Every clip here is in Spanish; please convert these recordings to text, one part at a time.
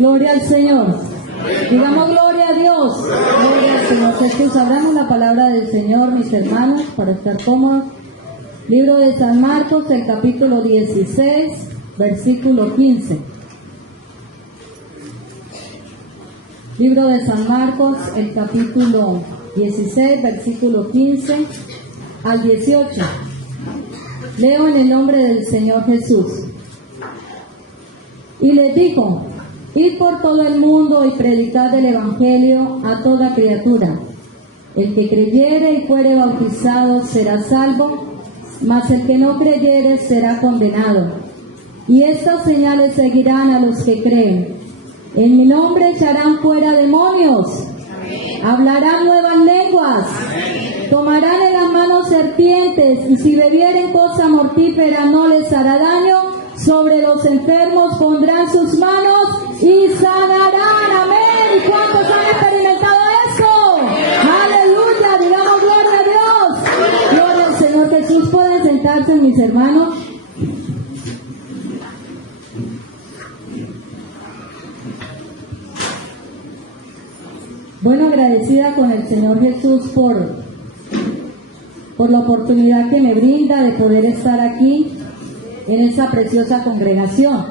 Gloria al Señor. Digamos gloria a Dios. Gloria al Señor Jesús. Abramos la palabra del Señor, mis hermanos, para estar cómodos. Libro de San Marcos, el capítulo 16, versículo 15. Libro de San Marcos, el capítulo 16, versículo 15 al 18. Leo en el nombre del Señor Jesús. Y les dijo: id por todo el mundo y predicad el evangelio a toda criatura. El que creyere y fuere bautizado será salvo, mas el que no creyere será condenado. Y estas señales seguirán a los que creen. En mi nombre echarán fuera demonios. Hablarán nuevas lenguas. Tomarán en las manos serpientes, y si bebieren cosa mortífera no les hará daño. Sobre los enfermos pondrán sus manos y sanarán. Amén. ¿Y cuántos han experimentado esto? Aleluya. Digamos gloria a Dios. Gloria al Señor Jesús. Pueden sentarse, mis hermanos. Bueno, agradecida con el Señor Jesús por la oportunidad que me brinda de poder estar aquí en esta preciosa congregación.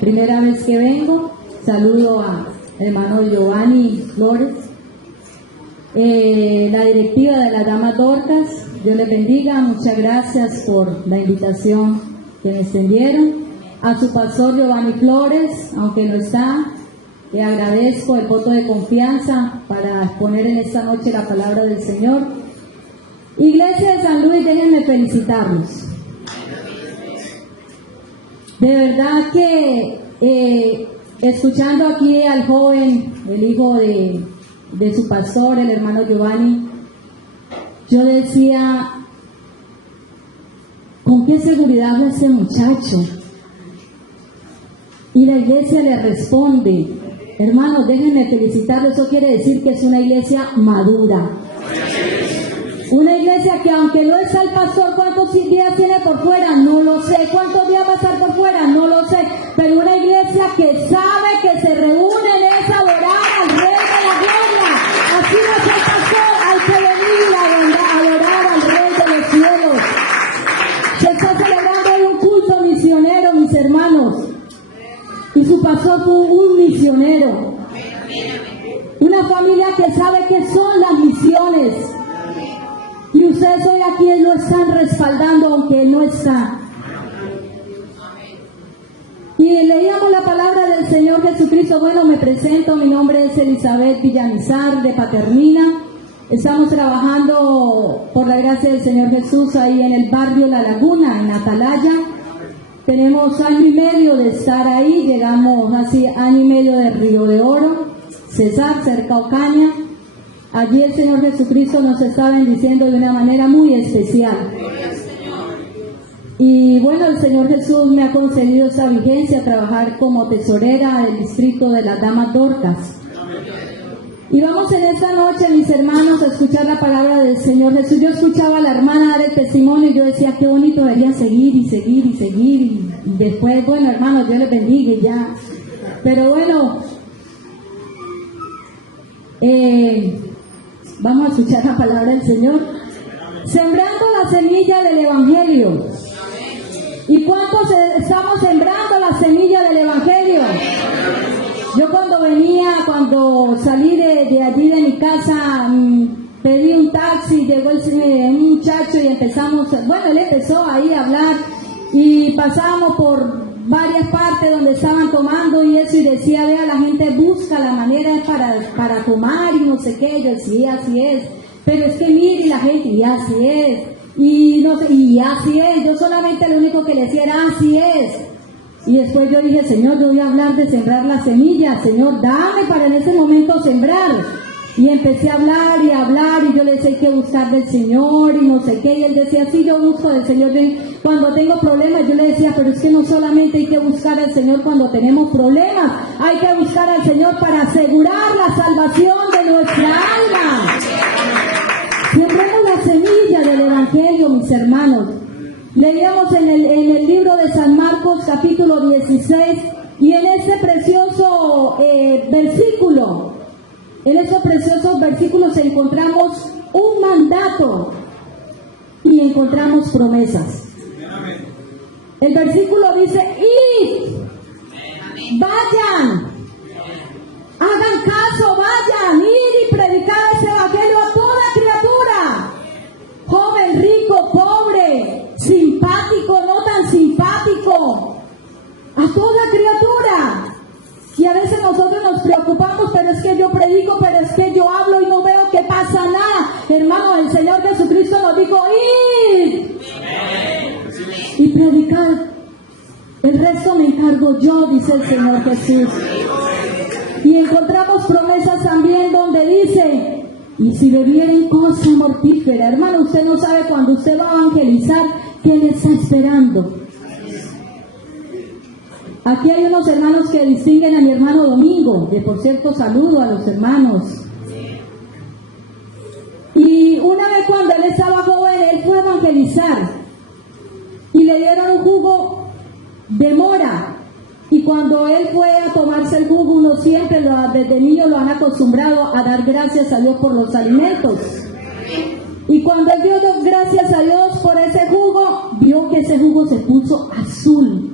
Primera vez que vengo, saludo a hermano Giovanni Flores, la directiva de las Damas Dorcas. Dios les bendiga, muchas gracias por la invitación que me extendieron. A su pastor Giovanni Flores, aunque no está, le agradezco el voto de confianza para exponer en esta noche la palabra del Señor. Iglesia de San Luis, déjenme felicitarlos. De verdad que escuchando aquí al joven, el hijo de su pastor, el hermano Giovanni, yo decía, ¿con qué seguridad habla ese muchacho? Y la iglesia le responde. Hermanos, déjenme felicitarlo. Eso quiere decir que es una iglesia madura. Una iglesia que aunque no está el pastor, ¿cuántos días tiene por fuera? No lo sé. ¿Cuántos días va a estar por fuera? No lo sé. Pero una iglesia que sabe que se reúnen es adorar al Rey de la Gloria. Así no es el pastor. Hay que venir a adorar al Rey de los cielos. Se está celebrando hoy un culto misionero, mis hermanos. Y su pastor fue un misionero. Una familia que sabe qué son las misiones. Y ustedes hoy aquí lo están respaldando aunque él no está. Y leíamos la palabra del Señor Jesucristo. Bueno, me presento, mi nombre es Elizabeth Villamizar de Paternina. Estamos trabajando por la gracia del Señor Jesús ahí en el barrio La Laguna, en Atalaya. Tenemos año y medio de estar ahí, llegamos hace año y medio de Río de Oro, Cesar, cerca Ocaña. Allí el Señor Jesucristo nos está bendiciendo de una manera muy especial. Y bueno, el Señor Jesús me ha concedido esta vigencia, trabajar como tesorera del distrito de las Damas Dorcas. Y vamos en esta noche, mis hermanos, a escuchar la palabra del Señor Jesús. Yo escuchaba a la hermana dar el testimonio y yo decía, qué bonito, debería seguir y seguir y seguir. Y después, bueno, hermanos, Dios les bendiga y ya. Pero bueno, vamos a escuchar la palabra del Señor. Sembrando la semilla del Evangelio. ¿Y cuántos estamos sembrando la semilla del Evangelio? Yo cuando salí de allí de mi casa, pedí un taxi, llegó un muchacho y empezamos, bueno, él empezó ahí a hablar y pasábamos por varias partes donde estaban tomando y eso, y decía, vea, la gente busca la manera para tomar y no sé qué. Yo decía, así es, pero es que mire la gente, y así es, y no sé, y así es. Yo solamente lo único que le decía era, así es. Y después yo dije, Señor, yo voy a hablar de sembrar la semilla. Señor, dame para en ese momento sembrar. Y empecé a hablar y yo le decía, hay que buscar del Señor y no sé qué. Y él decía, sí, yo busco del Señor. Cuando tengo problemas, yo le decía, pero es que no solamente hay que buscar al Señor cuando tenemos problemas. Hay que buscar al Señor para asegurar la salvación de nuestra alma. Sembremos la semilla del Evangelio, mis hermanos. Leíamos en el libro de San Marcos, capítulo 16, Y en ese precioso versículo, en esos preciosos versículos encontramos un mandato y encontramos promesas. El versículo dice: id, vayan, hagan caso, vayan, id y predicad ese evangelio a toda criatura, joven, rico, pobre, simpático, no tan simpático, a toda criatura. Y a veces nosotros nos preocupamos, pero es que yo predico, pero es que yo hablo y no veo que pasa nada. Hermano, el Señor Jesucristo nos dijo: id y predicad. El resto me encargo yo, dice el Señor Jesús. Y encontramos promesas también donde dice: y si bebieren cosa mortífera. Hermano, usted no sabe cuando usted va a evangelizar qué le está esperando. Aquí hay unos hermanos que distinguen a mi hermano Domingo, que por cierto saludo a los hermanos. Y una vez cuando él estaba joven, él fue a evangelizar y le dieron un jugo de mora. Y cuando él fue a tomarse el jugo, uno siempre desde niño lo han acostumbrado a dar gracias a Dios por los alimentos. Y cuando él dio gracias a Dios por ese jugo, vio que ese jugo se puso azul.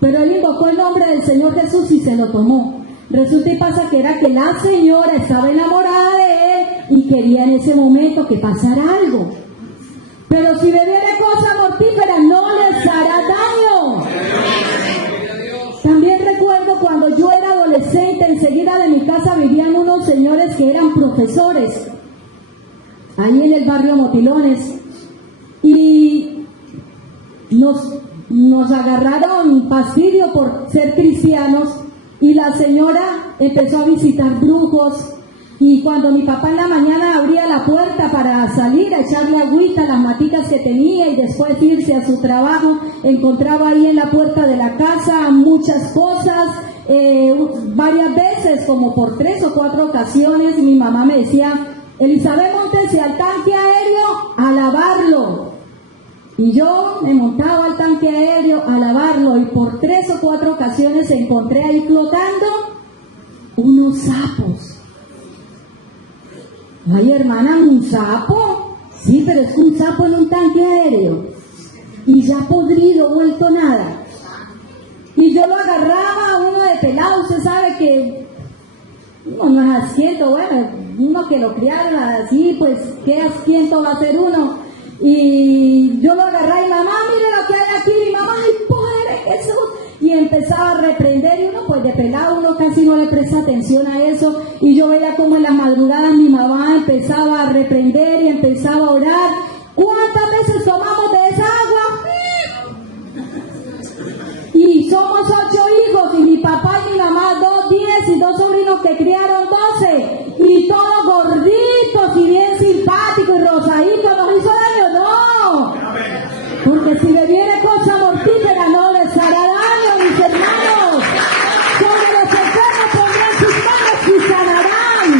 Pero él invocó el nombre del Señor Jesús y se lo tomó. Resulta y pasa que era que la señora estaba enamorada de él y quería en ese momento que pasara algo. Pero si bebiere cosa mortífera no les hará daño. También recuerdo cuando yo era adolescente, enseguida de mi casa vivían unos señores que eran profesores, ahí en el barrio Motilones, y nos agarraron fastidio por ser cristianos, y la señora empezó a visitar brujos. Y cuando mi papá en la mañana abría la puerta para salir a echarle agüita a las maticas que tenía y después irse a su trabajo, encontraba ahí en la puerta de la casa muchas cosas, varias veces, como por 3 o 4 ocasiones, y mi mamá me decía: Elizabeth, móntese al tanque aéreo a lavarlo. Y yo me montaba al tanque aéreo a lavarlo, y por 3 o 4 ocasiones encontré ahí flotando unos sapos. Ay, hermana, ¿un sapo? Sí, pero es un sapo en un tanque aéreo. Y ya podrido, vuelto nada. Y yo lo agarraba a uno de pelado. Usted sabe que uno no es asquiento. Bueno, uno que lo criaron así, pues qué asquiento va a ser uno. Y yo lo agarraba y: mamá, mire lo que hay aquí. Y mamá: ¡ay, Padre Jesús! Y empezaba a reprender, y uno pues de pelado, uno casi no le presta atención a eso, y yo veía como en las madrugadas mi mamá empezaba a reprender y empezaba a orar. ¿Cuántas veces tomamos de esa agua? Y somos 8 hijos, y mi papá y mi mamá 10 y 2 sobrinos que criaron 12, y todos gorditos y bien simpáticos y rosaditos. ¿Nos hizo daño? No, porque si bebiere cosa mortífera no les hará daño, mis hermanos. Sobre los enfermos pondrán sus manos y sanarán.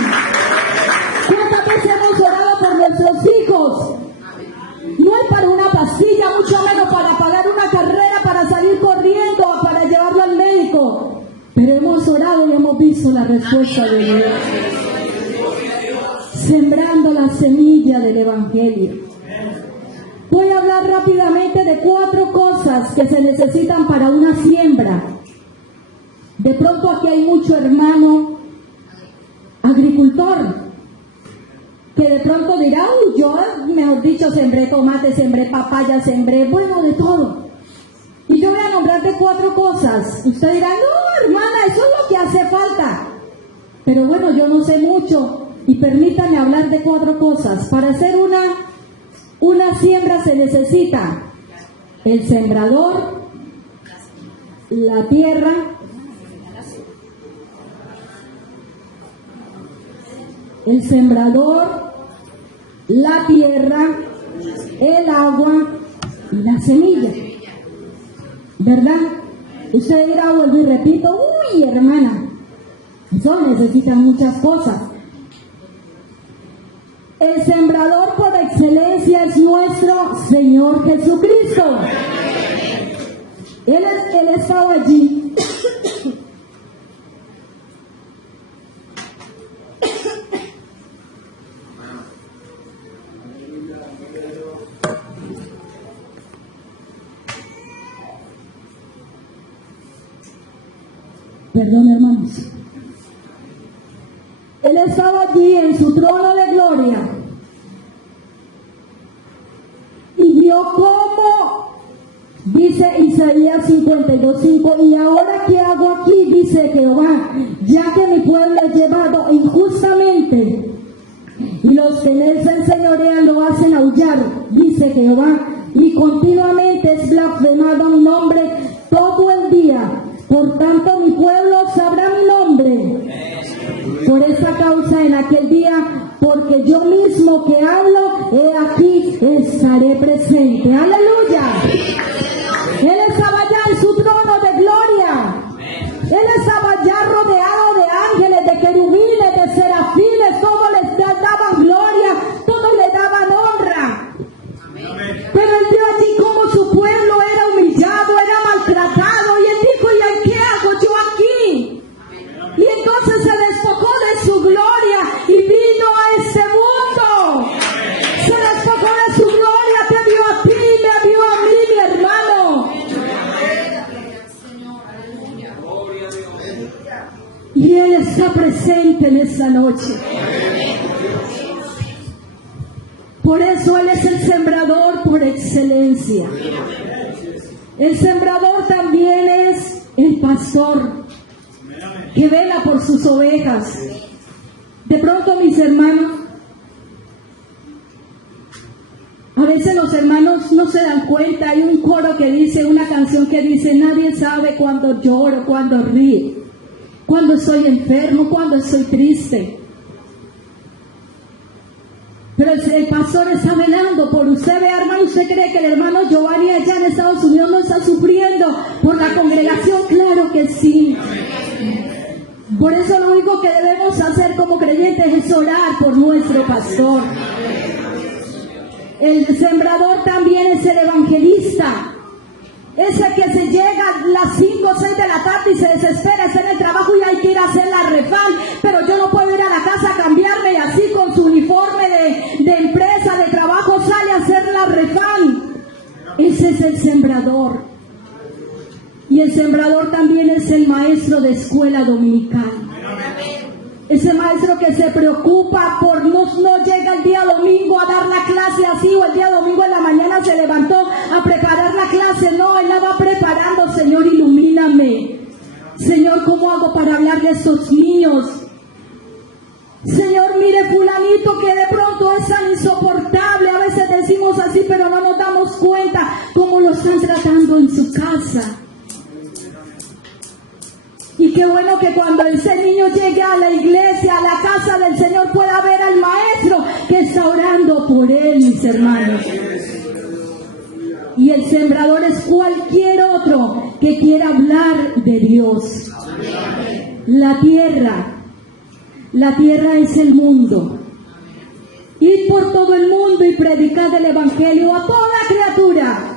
¿Cuántas veces hemos orado por nuestros hijos? No es para una pastilla, mucho menos para pagar una carrera, para salir corriendo o para llevarlo al médico, pero hemos orado y hemos visto la respuesta de Dios, sembrando la semilla del Evangelio. Voy a hablar rápidamente de 4 cosas que se necesitan para una siembra. De pronto aquí hay mucho hermano agricultor que de pronto dirá: uy, yo, mejor dicho, sembré tomate, sembré papaya, sembré, bueno, de todo. Y yo voy a nombrarte 4 cosas. Usted dirá: no, hermana, eso es lo que hace falta. Pero bueno, yo no sé mucho, y permítame hablar de 4 cosas. Para hacer una siembra se necesita el sembrador, la tierra, el sembrador, la tierra, el agua y la semilla, ¿verdad? Usted dirá, vuelvo y repito: uy, hermana, eso necesita muchas cosas. El sembrador por excelencia es nuestro Señor Jesucristo. Él estaba allí. Perdón, hermanos. Él estaba allí en su trono de gloria y vio cómo, dice Isaías 52:5, y ahora ¿qué hago aquí? Dice Jehová, ya que mi pueblo es llevado injustamente y los que en él se enseñorean lo hacen aullar, dice Jehová, y continuamente es blasfemado mi nombre todo el día. Por tanto, mi pueblo sabrá mi nombre. Por esa causa en aquel día, porque yo mismo que hablo, he aquí estaré presente. ¡Aleluya! Él estaba ya en su trono de gloria. Él estaba ya rodeado de ángeles, de querubines, de serafines. Todos les daban gloria, todos le daban honra. Pero él vio allí cómo su pueblo era humillado, era maltratado. Y él dijo, ¿y qué hago yo aquí? Y entonces se despojó de su gloria y vino a este mundo. Se despojó de su gloria, te vio a ti, me vio a mí, mi hermano. Y Él está presente en esta noche. Por eso Él es el sembrador por excelencia. El sembrador también es el pastor que vela por sus ovejas. De pronto, mis hermanos, a veces los hermanos no se dan cuenta. Hay un coro que dice, una canción que dice, nadie sabe cuándo lloro, cuándo río, cuándo estoy enfermo, cuándo estoy triste. Pero el pastor está velando por usted. Ve, hermano, ¿usted cree que el hermano Giovanni allá en Estados Unidos no está sufriendo por la congregación? Claro que sí. Por eso lo único que debemos hacer como creyentes es orar por nuestro pastor. El sembrador también es el evangelista. Ese que se llega a las 5 o 6 de la tarde y se desespera, está en el trabajo y hay que ir a hacer la refán, pero yo no puedo ir a la casa a cambiarme, y así con su uniforme de empresa, de trabajo, sale a hacer la refán. Ese es el sembrador. Y el sembrador también es el maestro de escuela dominical. Ese maestro que se preocupa por no llega el día domingo a dar la clase así, o el día domingo en la mañana se levantó a preparar la clase. No, él la va preparando. Señor, ilumíname. Señor, ¿cómo hago para hablarle a estos niños? Señor, mire fulanito que de pronto es tan insoportable. A veces decimos así, pero no nos damos cuenta cómo lo están tratando en su casa. Y qué bueno que cuando ese niño llegue a la iglesia, a la casa del Señor, pueda ver al maestro que está orando por él, mis hermanos. Y el sembrador es cualquier otro que quiera hablar de Dios. La tierra es el mundo. Ir por todo el mundo y predicar el evangelio a toda criatura.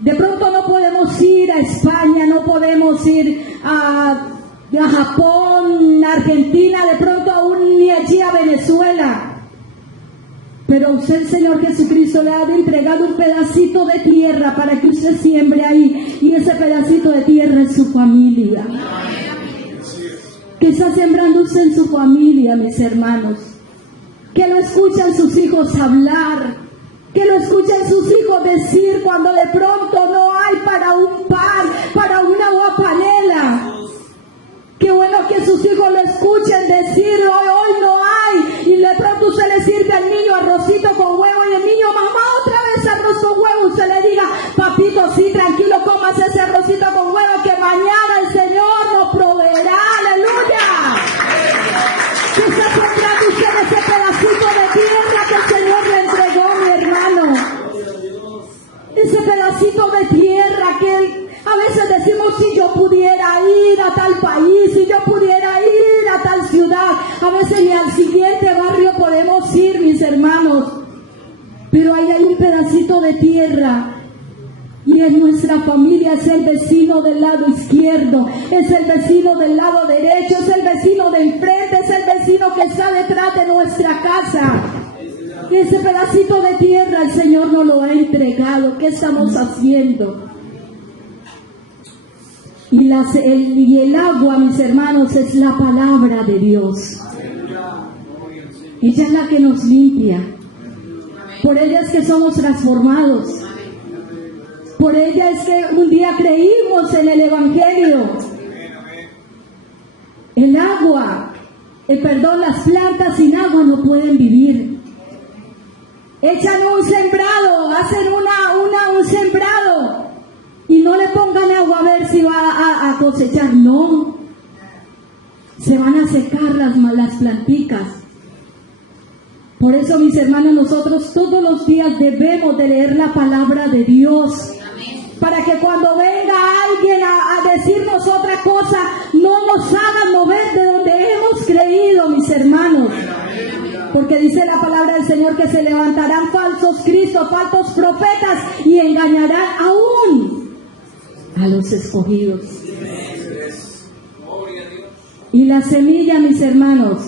De pronto no podemos ir a España, no podemos ir a Japón, a Argentina, de pronto aún ni allí a Venezuela. Pero a usted el Señor Jesucristo le ha entregado un pedacito de tierra para que usted siembre ahí. Y ese pedacito de tierra es su familia. ¿Qué está sembrando usted en su familia, mis hermanos? Que lo escuchan sus hijos hablar. Que lo escuchen sus hijos decir cuando de pronto no hay para un pan, para una agua panela. Qué bueno que sus hijos lo escuchen decir, hoy no hay. Y de pronto usted le sirve al niño arrocito con huevo y el niño, mamá, otra vez arroz con huevo. Usted le diga, papito, sí, tranquilo, comas ese arrocito con huevo que mañana el Señor nos proveerá. ¡Aleluya! ¿Qué está sembrando usted ese pedacito de tierra que el Señor le entregó, mi hermano? Ese pedacito de tierra que a veces decimos, si yo pudiera ir a tal país, si yo pudiera ir a tal ciudad, a veces ni al siguiente barrio podemos ir, mis hermanos. Pero ahí hay un pedacito de tierra y también nuestra familia es el vecino del lado izquierdo, es el vecino del lado derecho, es el vecino de enfrente, es el vecino que está detrás de nuestra casa. Ese pedacito de tierra el Señor nos lo ha entregado. ¿Qué estamos haciendo? Y el agua, mis hermanos, es la palabra de Dios. Ella es la que nos limpia. Por ella es que somos transformados. Por ella es que un día creímos en el Evangelio. El agua, las plantas sin agua no pueden vivir. Echan un sembrado, hacen un sembrado y no le pongan agua a ver si va a cosechar. No, se van a secar las planticas. Por eso, mis hermanos, nosotros todos los días debemos de leer la palabra de Dios, para que cuando venga alguien a decirnos otra cosa, no nos hagan mover de donde hemos creído, mis hermanos. Porque dice la palabra del Señor que se levantarán falsos cristos, falsos profetas, y engañarán aún a los escogidos. Y la semilla, mis hermanos,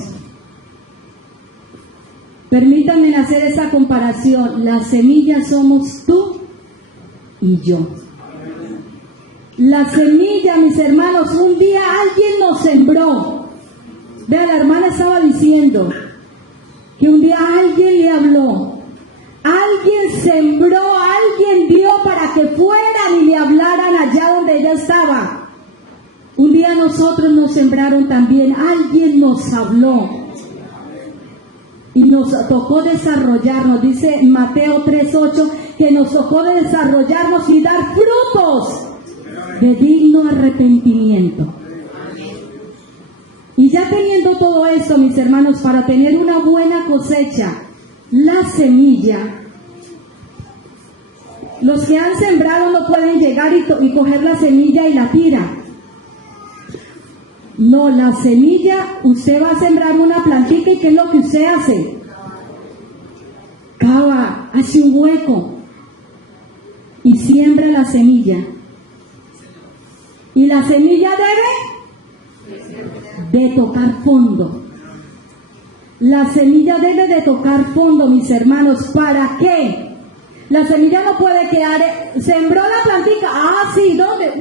permítanme hacer esa comparación. La semilla somos tú y yo. La semilla, mis hermanos, un día alguien nos sembró. Vea, la hermana estaba diciendo que un día alguien le habló, alguien sembró, alguien dio para que fueran y le hablaran allá donde ella estaba. Un día nosotros nos sembraron también, alguien nos habló y nos tocó desarrollarnos. Dice Mateo 3:8 que nos tocó desarrollarnos y dar frutos de digno arrepentimiento. Y ya teniendo todo esto, mis hermanos, para tener una buena cosecha, la semilla, los que han sembrado no pueden llegar y coger la semilla y la tira. No, la semilla, usted va a sembrar una plantita y ¿qué es lo que usted hace? Cava, hace un hueco y siembra la semilla. Y la semilla debe de tocar fondo. La semilla debe de tocar fondo, mis hermanos. ¿Para qué? La semilla no puede quedar, sembró la plantica, sí, ¿dónde?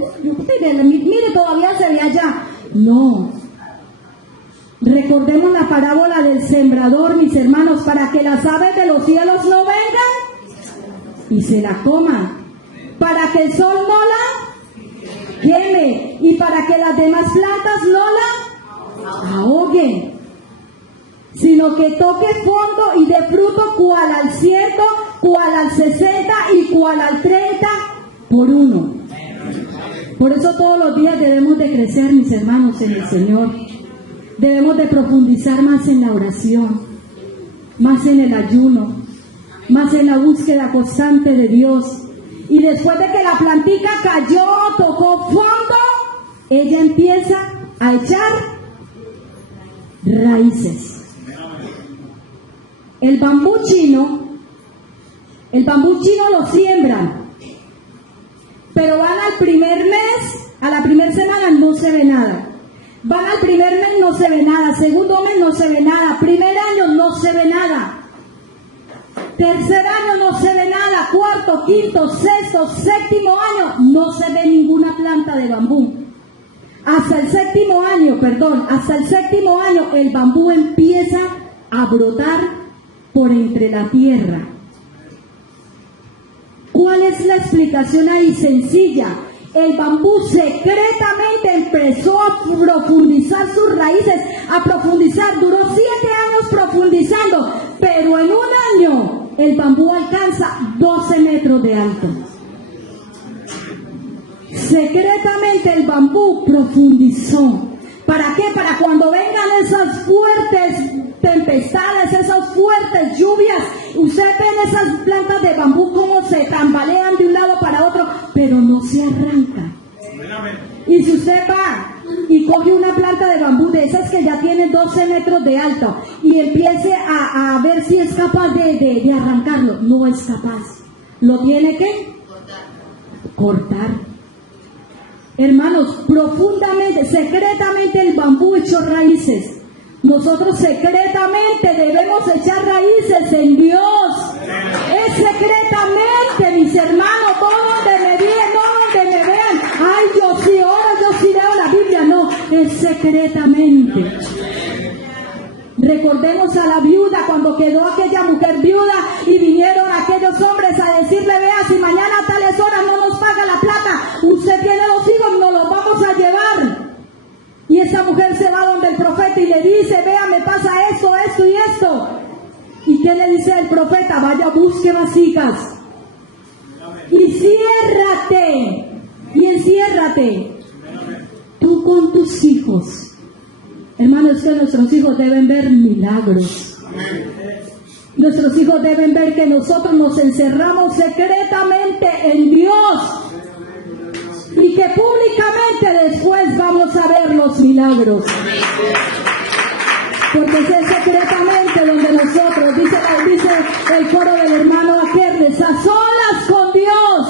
Mire, todavía se ve allá. No. Recordemos la parábola del sembrador, mis hermanos, para que las aves de los cielos no vengan y se la coman, para que el sol no la queme y para que las demás plantas no la ahoguen, sino que toque fondo y dé fruto, cual al 100, cual al 60 y cual al 30 por uno. Por eso todos los días debemos de crecer, mis hermanos, en el Señor. Debemos de profundizar más en la oración, más en el ayuno, más en la búsqueda constante de Dios. Y después de que la plantica cayó, tocó fondo, ella empieza a echar raíces. El bambú chino lo siembran, pero van al primer mes, a la primera semana no se ve nada. Van al primer mes, no se ve nada. Segundo mes, no se ve nada. Primer año, no se ve nada. Tercer año, no se ve nada. Cuarto, quinto, sexto, séptimo año, no se ve ninguna planta de bambú. Hasta el séptimo año, el bambú empieza a brotar por entre la tierra. ¿Cuál es la explicación ahí? Sencilla. El bambú secretamente empezó a profundizar sus raíces, duró 7 años profundizando, pero en un año el bambú alcanza 12 metros de alto. Secretamente el bambú profundizó. ¿Para qué? Para cuando vengan esas fuertes tempestades, esas fuertes lluvias, usted ve esas plantas de bambú como se tambalean de un lado para otro, pero no se arrancan. Y si usted va y coge una planta de bambú de esas que ya tienen 12 metros de alto y empiece a ver si es capaz de arrancarlo, no es capaz. Lo tiene que cortar. Hermanos, profundamente, secretamente el bambú echó raíces. Nosotros secretamente debemos echar raíces en Dios. Es secretamente, mis hermanos, no donde me vean, no donde me vean. Ay, yo sí oro, yo sí leo la Biblia. No, es secretamente. Recordemos a la viuda cuando quedó aquella mujer viuda y vinieron aquellos hombres a decirle: vea, si mañana a tales horas no nos paga la plata, usted tiene los hijos, nos los vamos a llevar. Y esa mujer se va donde el profeta y le dice: vea, me pasa esto, esto y esto. ¿Y qué le dice el profeta? Vaya, busque vasijas y ciérrate y enciérrate tú con tus hijos. Hermanos, es que nuestros hijos deben ver milagros. Nuestros hijos deben ver que nosotros nos encerramos secretamente en Dios y que públicamente después vamos a ver los milagros. Porque es secretamente donde nosotros, dice el coro del hermano Akernes, a solas con Dios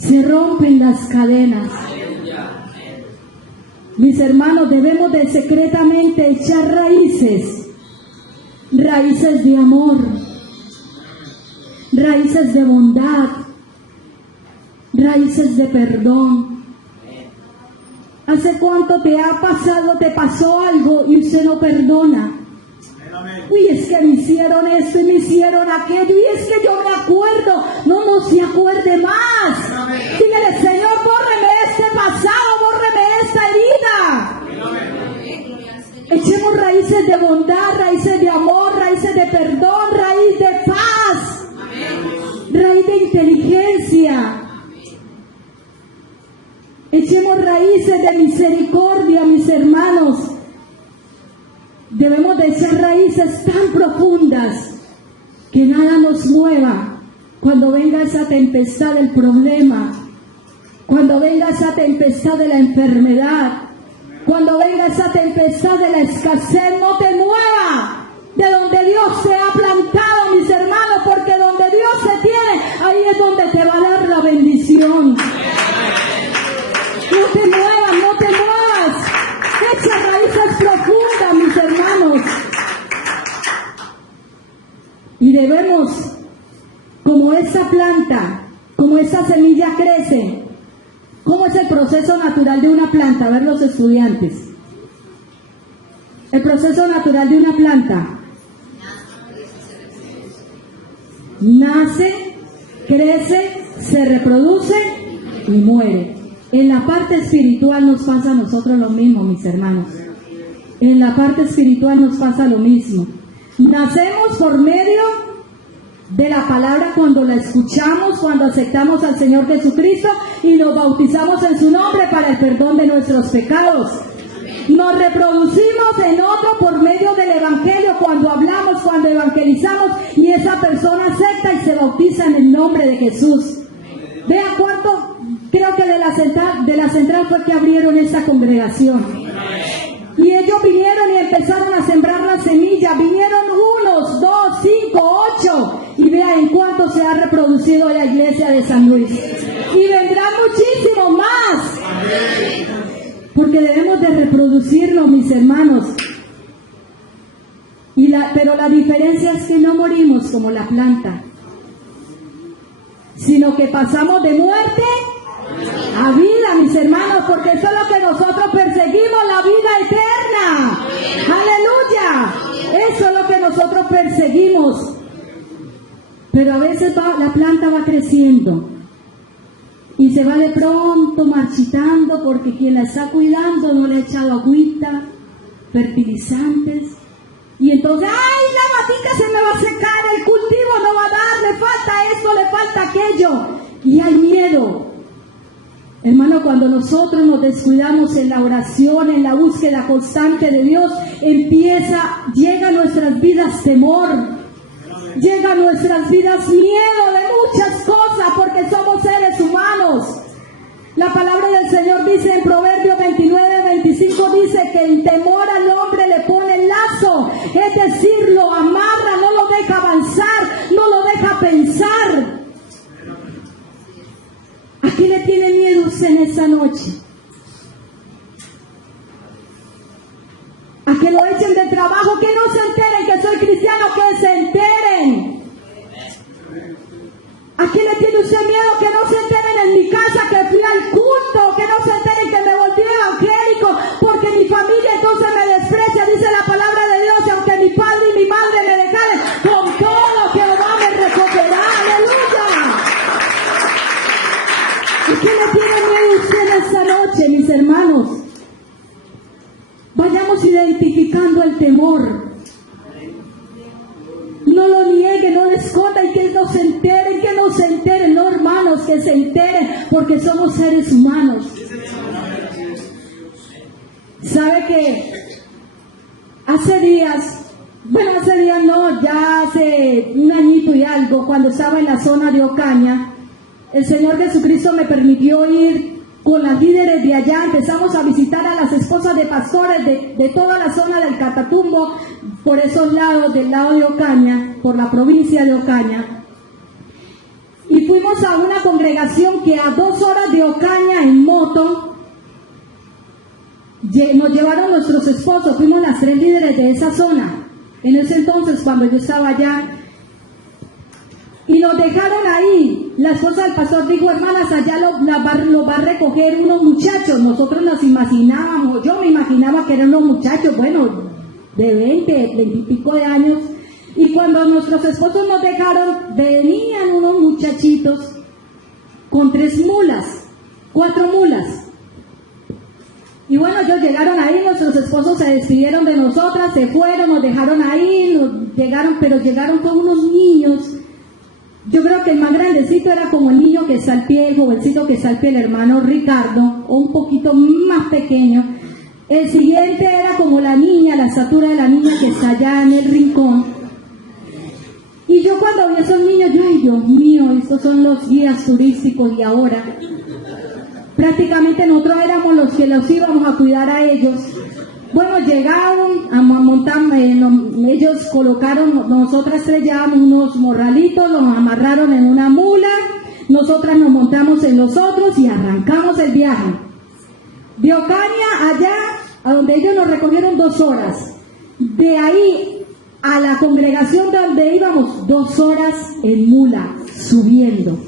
se rompen las cadenas. Mis hermanos, debemos de secretamente echar raíces, raíces de amor, raíces de bondad, raíces de perdón. ¿Hace cuánto te pasó algo y usted no perdona? Uy, es que me hicieron esto y me hicieron aquello, y es que yo me acuerdo. No se acuerde más. Dígale: Señor, bórreme este pasado, bórreme esta herida. Echemos raíces de bondad, raíces de amor, raíces de perdón, raíz de paz, raíz de inteligencia. Echemos raíces de misericordia, mis hermanos. Debemos de echar raíces tan profundas que nada nos mueva cuando venga esa tempestad del problema, cuando venga esa tempestad de la enfermedad, cuando venga esa tempestad de la escasez. No te mueva de donde Dios te ha plantado, mis hermanos, porque donde Dios te tiene, ahí es donde te va a dar la bendición. No te muevas, no te muevas. Echa raíces profundas, mis hermanos. Y debemos, como esa planta, como esa semilla crece. ¿Cómo es el proceso natural de una planta? A ver, los estudiantes. El proceso natural de una planta. Nace, crece, se reproduce y muere. En la parte espiritual nos pasa a nosotros lo mismo, mis hermanos. En la parte espiritual nos pasa lo mismo. Nacemos por medio de la palabra cuando la escuchamos, cuando aceptamos al Señor Jesucristo y nos bautizamos en su nombre para el perdón de nuestros pecados. Nos reproducimos en otro por medio del Evangelio, cuando hablamos, cuando evangelizamos y esa persona acepta y se bautiza en el nombre de Jesús. Vean cuánto, creo que de la central fue que abrieron esta congregación. Y ellos vinieron y empezaron a sembrar la semilla. Vinieron 1, 2, 5, 8. Y vean en cuánto se ha reproducido la iglesia de San Luis. Y vendrán muchísimo más. Porque debemos de reproducirnos, mis hermanos. Pero la diferencia es que no morimos como la planta, sino que pasamos de muerte a vida, mis hermanos, porque eso es lo que nosotros perseguimos, la vida eterna. Aleluya. Eso es lo que nosotros perseguimos. Pero a veces la planta va creciendo y se va de pronto marchitando porque quien la está cuidando no le ha echado agüita, fertilizantes. Y entonces, ¡ay, la matica se me va a secar! El cultivo no va a dar, le falta esto, le falta aquello. Y hay miedo. Hermano, cuando nosotros nos descuidamos en la oración, en la búsqueda constante de Dios, llega a nuestras vidas temor, llega a nuestras vidas miedo de muchas cosas, porque somos seres humanos. La palabra del Señor dice en Proverbios 29:25, dice que el temor al hombre le pone lazo, es decir, lo amarra, no lo deja avanzar, no lo deja pensar. esa noche. A que lo echen del trabajo, que no se enteren que soy cristiano, que se enteren. ¿A quién le tiene usted miedo? Que no se enteren en mi casa que fui al culto, que no se enteren que me volví evangélico, porque mi familia entonces me desprecia, dice la palabra de Dios, y aunque mi padre y mi madre me dejaren, con todo Jehová me recogerá. ¡Aleluya! ¿A quién le tiene miedo usted esta noche, mis hermanos? Vayamos identificando el temor. No lo niegue, no lo esconda, y que no se enteren, que no se enteren, no hermanos, que se enteren, porque somos seres humanos. ¿Sabe que hace días no, ya hace un añito y algo, cuando estaba en la zona de Ocaña, el Señor Jesucristo me permitió ir con las líderes de allá? Empezamos a visitar a las esposas de pastores de toda la zona del Catatumbo, por esos lados, del lado de Ocaña, por la provincia de Ocaña. Y fuimos a una congregación que a 2 horas de Ocaña en moto, nos llevaron nuestros esposos, fuimos las 3 líderes de esa zona, en ese entonces cuando yo estaba allá, y nos dejaron ahí. La esposa del pastor dijo: hermanas, allá lo va a recoger unos muchachos. Nosotros nos imaginábamos, yo me imaginaba que eran unos muchachos, bueno, de 20 y pico de años. Y cuando nuestros esposos nos dejaron, venían unos muchachitos con 3 mulas, 4 mulas. Y bueno, ellos llegaron ahí, nuestros esposos se despidieron de nosotras, se fueron, nos dejaron ahí, pero llegaron con unos niños. Yo creo que el más grandecito era como el niño que está al pie, el jovencito que está al pie, el hermano Ricardo, o un poquito más pequeño. El siguiente era como la niña, la estatura de la niña que está allá en el rincón. Y yo cuando vi a esos niños, yo, ay Dios mío, estos son los guías turísticos y ahora. Prácticamente nosotros éramos los que los íbamos a cuidar a ellos. Bueno, llegaron a montar, ellos colocaron, nosotras 3 llevamos unos morralitos, los amarraron en una mula, nosotras nos montamos en los otros y arrancamos el viaje. De Ocaña allá, a donde ellos nos recogieron 2 horas. De ahí a la congregación donde íbamos, 2 horas en mula, subiendo.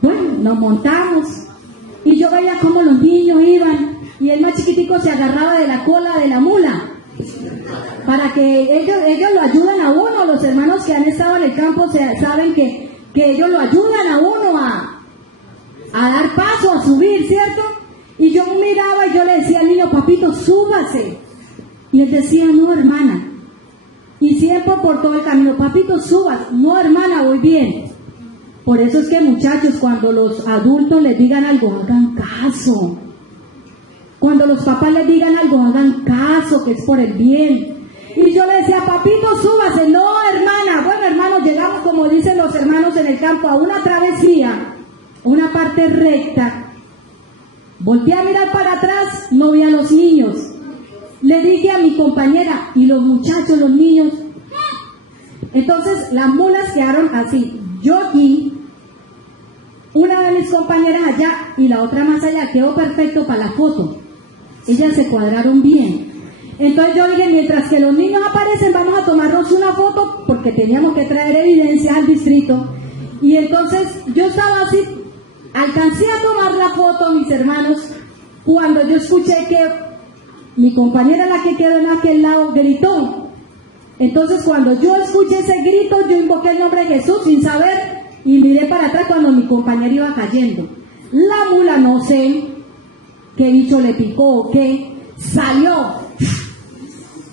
Bueno, nos montamos y yo veía cómo los niños iban. Y el más chiquitico se agarraba de la cola de la mula para que ellos lo ayudan a uno. Los hermanos que han estado en el campo saben que ellos lo ayudan a uno a dar paso, a subir, ¿cierto? Y yo miraba y yo le decía al niño: papito, súbase. Y él decía: no, hermana. Y siempre por todo el camino: papito, subas. No, hermana, voy bien. Por eso es que, muchachos, cuando los adultos les digan algo, hagan caso. Cuando los papás les digan algo, hagan caso, que es por el bien. Y yo le decía: papito, súbase. No, hermana. Bueno, hermanos, llegamos, como dicen los hermanos en el campo, a una travesía, una parte recta. Volteé a mirar para atrás, no vi a los niños. Le dije a mi compañera: ¿y los muchachos, los niños? Entonces, las mulas quedaron así. Yo aquí, una de mis compañeras allá y la otra más allá. Quedó perfecto para la foto. Ellas se cuadraron bien. Entonces yo dije: mientras que los niños aparecen, vamos a tomarnos una foto, porque teníamos que traer evidencia al distrito. Y entonces yo estaba así, alcancé a tomar la foto, mis hermanos, cuando yo escuché que mi compañera, la que quedó en aquel lado, gritó. Entonces cuando yo escuché ese grito, yo invoqué el nombre de Jesús sin saber, y miré para atrás cuando mi compañera iba cayendo. La mula, no sé qué bicho le picó o qué, salió.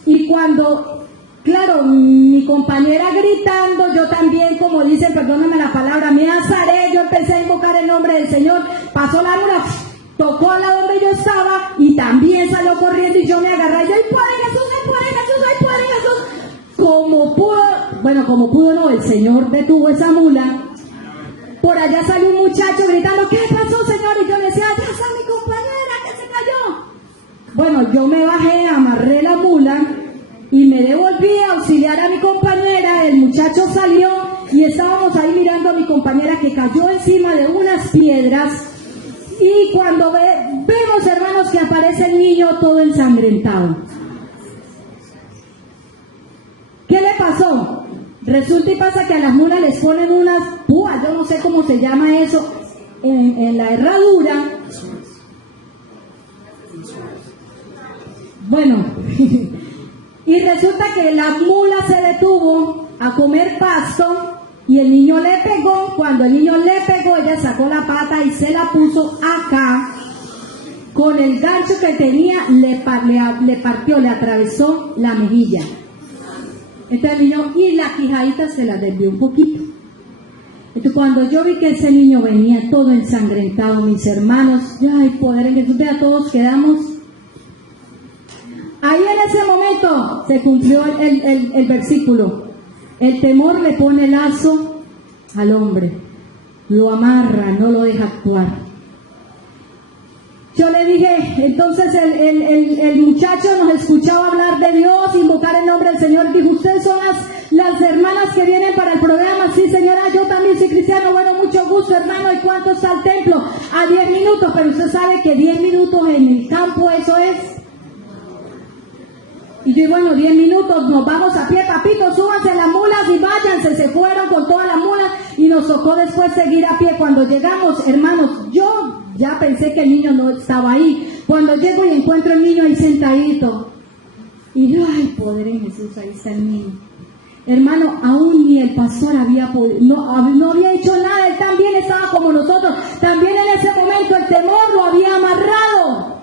Y cuando, claro, mi compañera gritando, yo también, como dicen, perdóname la palabra, me azaré, yo empecé a invocar el nombre del Señor. Pasó la mula, tocó a la donde yo estaba y también salió corriendo, y yo me agarré, y yo: ¡ay, puede Jesús, ay, puede Jesús, ay, puede Jesús! Como pudo no, el Señor detuvo esa mula. Por allá salió un muchacho gritando: ¿qué pasó, Señor? Y yo le decía: allá está mi compañera que se cayó. Bueno, yo me bajé, amarré la mula y me devolví a auxiliar a mi compañera. El muchacho salió y estábamos ahí mirando a mi compañera, que cayó encima de unas piedras. Y cuando vemos, hermanos, que aparece el niño todo ensangrentado. ¿Qué le pasó? Resulta y pasa que a las mulas les ponen unas púas, yo no sé cómo se llama eso, en la herradura. Bueno, y resulta que la mula se detuvo a comer pasto y el niño le pegó. Cuando el niño le pegó, ella sacó la pata y se la puso acá. Con el gancho que tenía, le partió, le atravesó la mejilla. Entonces el niño, y la quijadita se la desvió un poquito. Entonces cuando yo vi que ese niño venía todo ensangrentado, mis hermanos, ya hay poder en Jesús, vea, todos quedamos. Ahí en ese momento se cumplió el versículo. El temor le pone lazo al hombre, lo amarra, no lo deja actuar. Yo le dije, entonces el muchacho nos escuchaba hablar de Dios, invocar el nombre del Señor. Dijo, ¿ustedes son las hermanas que vienen para el programa? Sí, señora, yo también soy cristiano. Bueno, mucho gusto, hermano. ¿Y cuánto está el templo? A 10 minutos, pero usted sabe que 10 minutos en el campo, eso es. Y yo, bueno, 10 minutos, nos vamos a pie, papito, súbanse las mulas y váyanse. Se fueron con todas las mulas y nos tocó después seguir a pie. Cuando llegamos, hermanos, yo ya pensé que el niño no estaba ahí. Cuando llego y encuentro el niño ahí sentadito. Y yo, ay, poder en Jesús, ahí está el niño. Hermano, aún ni el pastor había podido, no había hecho nada, él también estaba como nosotros. También en ese momento el temor lo había amarrado.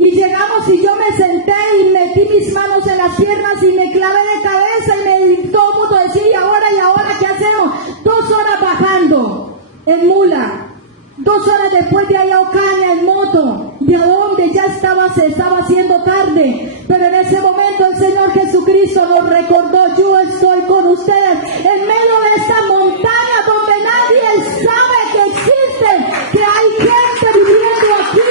Y llegamos y yo me senté y metí mis manos en las piernas y me clavé de cabeza y todo el mundo decía, ¿y ahora qué hacemos? 2 horas bajando en mula. 2 horas después de ahí a Ocaña en moto, de donde ya se estaba haciendo tarde, pero en ese momento el Señor Jesucristo nos recordó, yo estoy con ustedes en medio de esta montaña donde nadie sabe que existe, que hay gente viviendo aquí,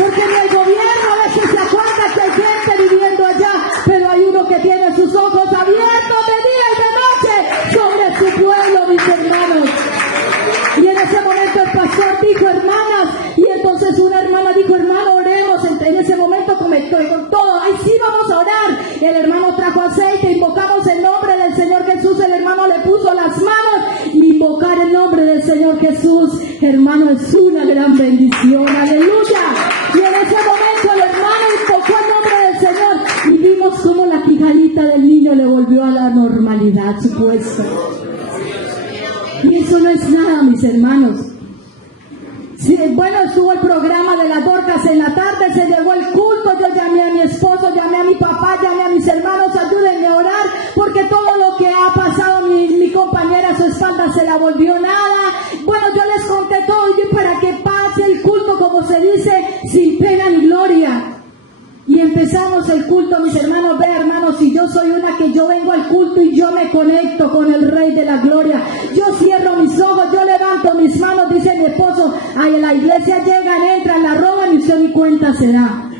porque en el gobierno a veces se acuerda que hay gente viviendo allá, pero hay uno que tiene sus ojos abiertos de día y de noche sobre su pueblo, mis hermanos. Y en ese momento el pastor dijo, hermanas, y entonces una hermana dijo, hermano, oremos. En ese momento comentó todo, ay sí, vamos a orar. El hermano trajo aceite, invocamos el nombre del Señor Jesús, el hermano le puso las manos, invocar el nombre del Señor Jesús, hermano, es una gran bendición, aleluya. Y en ese momento el hermano invocó el nombre del Señor y vimos cómo la quijadita del niño le volvió a la normalidad, su puesto. Y eso no es nada, mis hermanos. Sí, bueno, estuvo el programa de las Dorcas en la tarde, se llegó el culto, yo llamé a mi esposo, llamé a mi papá, llamé a mis hermanos, ayúdenme a orar, porque todo lo que ha pasado mi compañera a su espalda se la volvió nada. Bueno, yo les conté todo y para que pase el culto, como se dice, sin pena ni gloria. Y empezamos el culto, mis hermanos, ve hermanos, si yo soy una que yo vengo al culto y yo me conecto con el Rey de la Gloria, yo cierro mis ojos, yo levanto mis manos, dice mi esposo, ahí en la iglesia llegan, entran, la roban y usted ni cuenta se da.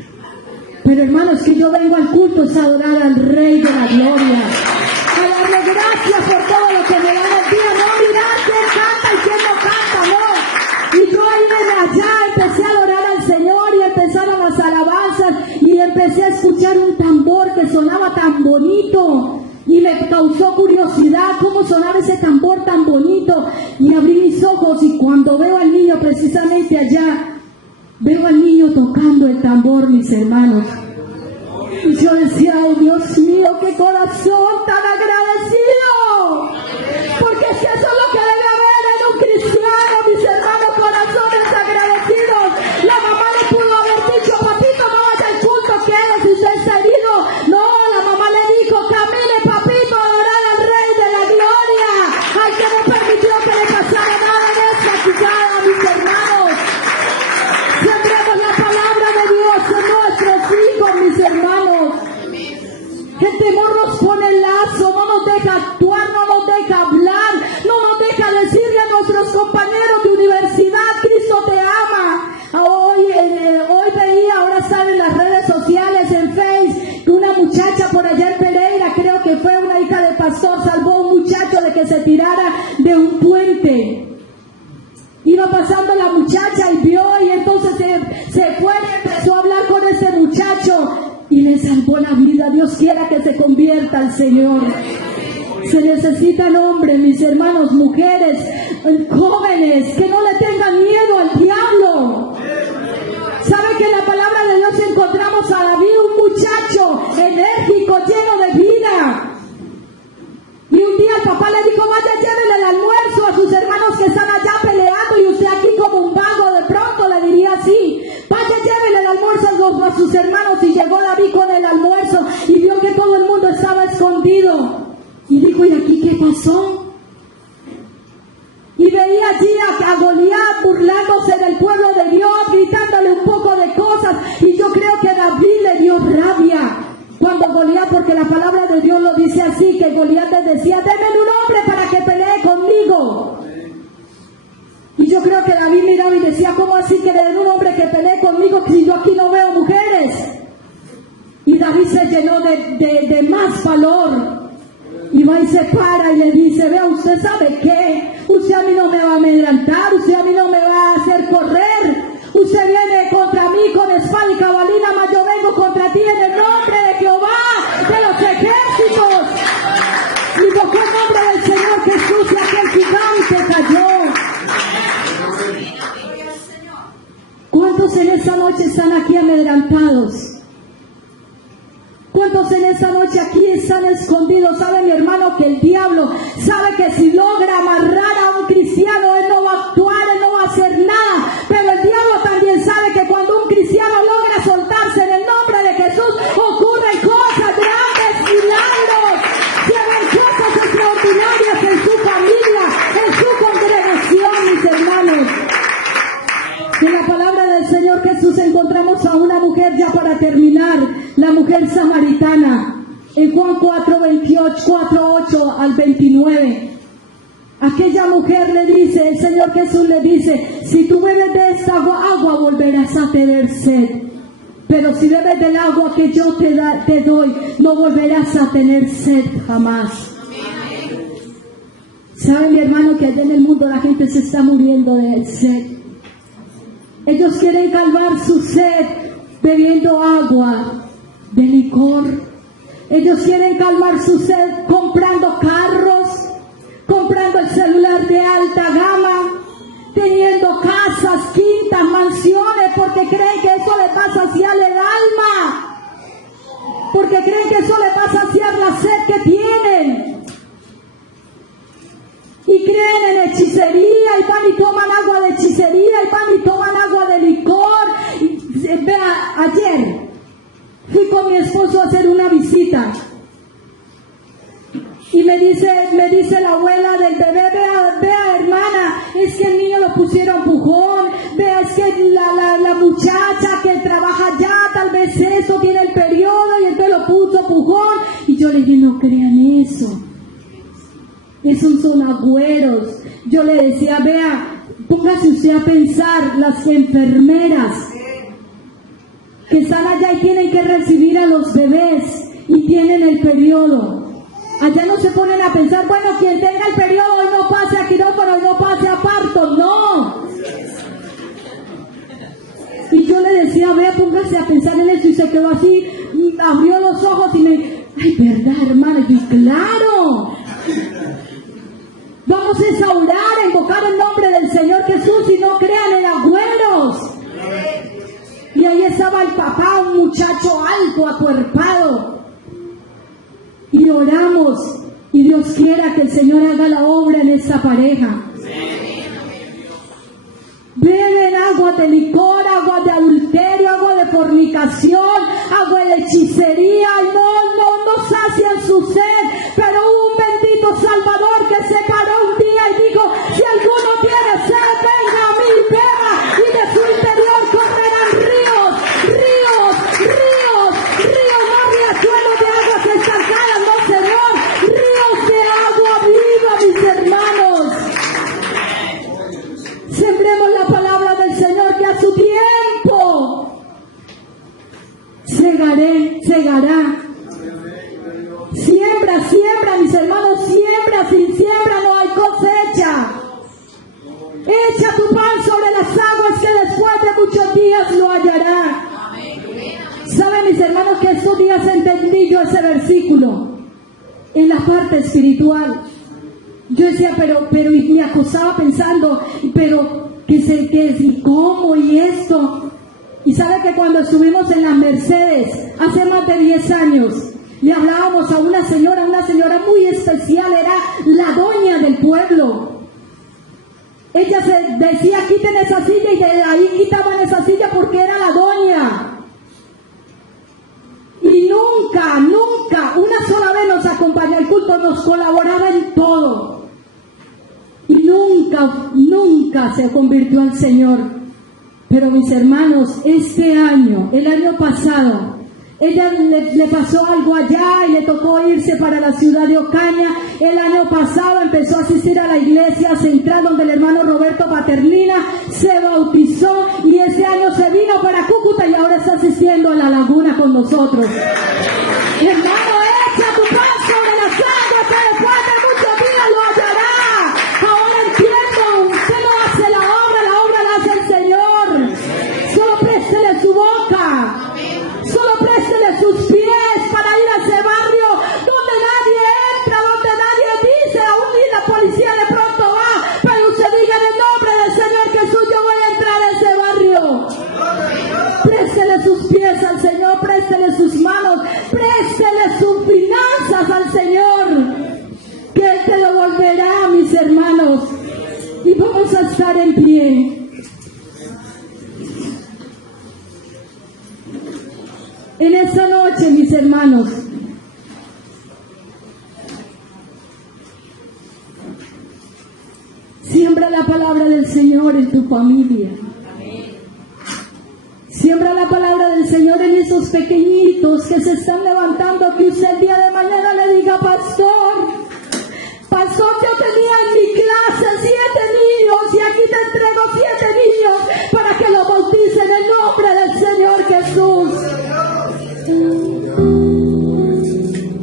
Pero hermanos, que yo vengo al culto es adorar al Rey de la Gloria, a darle gracias por todo lo que me da el día, no mirar quién canta y quién no canta, no. Y yo ahí desde allá empecé a adorar al Señor y empezaron las alabanzas y empecé a escuchar un tambor que sonaba tan bonito y me causó curiosidad cómo sonaba ese tambor tan bonito y abrí mis ojos y cuando veo al niño precisamente allá, veo al niño tocando el tambor, mis hermanos. Y yo decía, oh Dios mío, qué corazón tan agradecido, porque es que eso es lo que debe haber en un cristiano, mis hermanos, corazones agradecidos. La mamá le pudo haber dicho, papito, no vaya al culto, quédese, usted está herido. No, la mamá le dijo, camine, papito, a adorar al Rey de la Gloria, al que no permitió que le pasara nada en esta ciudad, mis hermanos. Sembremos la palabra de Dios en nuestros hijos, mis hermanos. El temor nos pone el lazo, no nos deja actuar, no nos deja hablar, no nos deja decirle a nuestros compañeros de universidad, Cristo te ama. Hoy veía, ahora están en las redes sociales, en Facebook, que una muchacha por allá en Pereira, creo que fue una hija del pastor, salvó a un muchacho de que se tirara de un puente. Iba pasando la muchacha buena vida. Dios quiera que se convierta al Señor. Se necesitan hombres, mis hermanos, mujeres, jóvenes, que no le tengan miedo al diablo. ¿Sabe que en la palabra de Dios encontramos a David, un muchacho enérgico, lleno de vida? Y un día el papá le dijo, vaya, llévele el almuerzo a sus hermanos que están allá peleando, y usted aquí como un vago, de pronto le diría así, vaya, llévele el almuerzo a sus hermanos. Y llegó David con el almuerzo y vio que todo el mundo estaba escondido. Y dijo, ¿y aquí qué pasó? Y veía allí a Goliat burlándose del pueblo de Dios, gritándole un poco de cosas. Y yo creo que David le dio rabia cuando Goliat, porque la palabra de Dios lo dice así, que Goliat le decía, déme un hombre para que pelee conmigo. Y yo creo que David miraba y decía, ¿cómo así que le den un hombre que pelee conmigo si yo aquí no veo mujeres? Y David se llenó de más valor. Y va y se para y le dice, vea, ¿usted sabe qué? Usted a mí no me va a amedrentar, usted a mí no me va a hacer correr. Usted viene contra mí con espada y cabalina, mas yo vengo contra ti en el nombre de Jehová, de los ejércitos. Y invocó el nombre del Señor Jesús y aquel gigante cayó. ¿Cuántos en esta noche están aquí amedrentados? ¿Cuántos en esta noche aquí están escondidos? ¿Sabe, mi hermano, que el diablo sabe que si logra amarrar a un cristiano, él no va a actuar, él no va a hacer nada? Pero el diablo también sabe que cuando un cristiano logra soltarse en el nombre de Jesús, ocurren cosas grandes, milagros, se ven cosas extraordinarias en su familia, en su congregación, mis hermanos. En la palabra del Señor Jesús encontramos a una mujer, ya para terminar, la mujer samaritana, en Juan 4:8 al 29. Aquella mujer le dice, el Señor Jesús le dice, si tú bebes de esta agua volverás a tener sed, pero si bebes del agua que yo te doy, no volverás a tener sed jamás. ¿Sabe, mi hermano, que allá en el mundo la gente se está muriendo de sed? Ellos quieren calmar su sed bebiendo agua de licor. Ellos quieren calmar su sed comprando carros, comprando el celular de alta gama, teniendo casas, quintas, mansiones, porque creen que eso le va a saciar el alma, porque creen que eso le va a saciar la sed que tienen. Y creen en hechicería, y van y toman agua de hechicería, y van y toman agua de licor. Vea, ayer fui con mi esposo a hacer una visita y me dice la abuela del bebé, vea hermana, es que el niño lo pusieron pujón, vea, es que la muchacha que trabaja allá, tal vez eso, tiene el periodo y entonces lo puso pujón. Y yo le dije, no crean eso. Esos son agüeros. Yo le decía, vea, póngase usted a pensar, las enfermeras que están allá y tienen que recibir a los bebés y tienen el periodo. Allá no se ponen a pensar, bueno, quien tenga el periodo hoy no pase a quirófano y no pase a parto, no. Y yo le decía, vea, póngase a pensar en eso, y se quedó así, abrió los ojos y me, ay, verdad, hermana, y claro. Vamos a orar, a invocar el nombre del Señor Jesús y no crean en agüeros. Y ahí estaba el papá, un muchacho alto, acuerpado. Y oramos, y Dios quiera que el Señor haga la obra en esta pareja. Beben agua de licor, agua de adulterio, agua de fornicación, agua de hechicería, y no sacian su sed. Pero hubo un bendito Salvador que se paró un día y dijo, si alguno tiene sed, venga a mí, beba, y de su interior correrán ríos, no riachuelos de aguas estancadas, no Señor, ríos de agua viva, mis hermanos. Sembremos la palabra del Señor, que a su tiempo segará. Siembra, mis hermanos, siembra. Sin siembra no hay cosecha. Echa tu pan sobre las aguas, que después de muchos días lo hallará. ¿Saben, mis hermanos, que estos días entendí yo ese versículo en la parte espiritual. Yo decía, pero y me acosaba pensando, pero ¿qué, cómo y esto? Y sabe que cuando estuvimos en las Mercedes hace más de 10 años, le hablábamos a una señora muy especial, era la doña del pueblo. Ella se decía, quiten esa silla, y de ahí quitaban esa silla porque era la doña. Y nunca, una sola vez nos acompañó al culto, nos colaboraba en todo. Y nunca se convirtió al Señor. Pero mis hermanos, este año, el año pasado, ella le pasó algo allá y le tocó irse para la ciudad de Ocaña. El año pasado empezó a asistir a la iglesia central donde el hermano Roberto Paternina se bautizó, y ese año se vino para Cúcuta y ahora está asistiendo a La Laguna con nosotros. Hermano, echa tu pan sobre las aguas, que después de muchos días lo hallará. Ahora entiendo, usted no hace la obra la hace el Señor. Solo préstele su boca. Solo préstele sus pies para ir a ese barrio donde nadie entra, donde nadie dice, aún ni la policía de pronto va, pero usted diga en el nombre del Señor Jesús, yo voy a entrar a ese barrio. Préstele sus pies al Señor, préstele sus manos, préstele sus finanzas al Señor, que Él te lo volverá, mis hermanos. Y vamos a estar en pie. En esta noche, mis hermanos, siembra la palabra del Señor en tu familia. Siembra la palabra del Señor en esos pequeñitos que se están levantando, que usted el día de mañana le diga, pastor, yo tenía en mi clase 7 niños y aquí te entrego 7 niños para que los bautice en el nombre del Señor Jesús.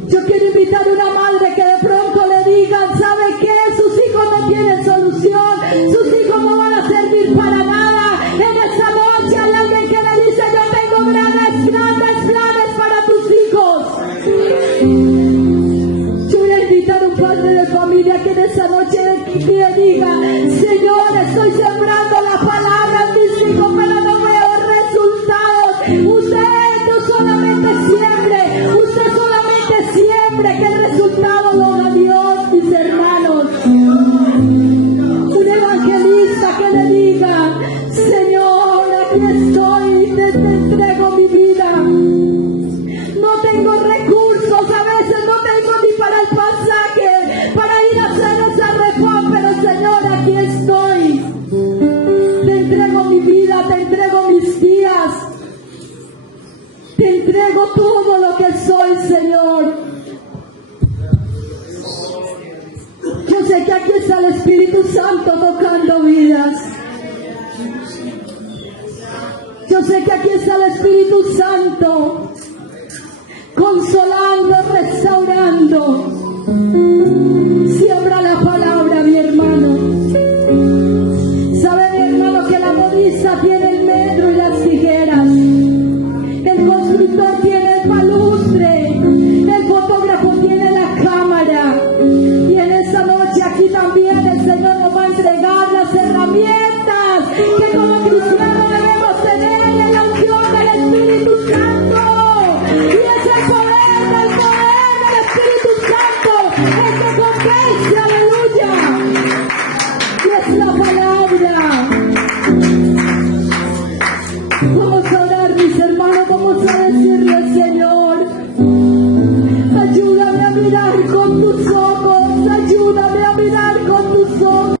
Yo quiero invitar a una madre que de pronto le digan, ¿sabe qué? Sus hijos no tienen solución, sus hijos no van a servir para nada. En esta noche hay alguien que le dice, yo tengo grandes planes para tus hijos. Yo voy a invitar a un padre de familia que en esta noche le diga, Señor, estoy sembrando la palabra en mis hijos, pero no veo resultados. Usted solamente siembre, que el resultado lo da Dios, mis hermanos. Un evangelista que le diga, Señor, aquí estoy, te entrego mi vida. No tengo recursos, a veces no tengo ni para el pasaje, para ir a hacer esa reforma, pero Señor, aquí estoy. Te entrego mi vida, te entrego mis días. Te entrego todo lo que soy, Señor. Yo sé que aquí está el Espíritu Santo tocando vidas. Yo sé que aquí está el Espíritu Santo consolando, restaurando.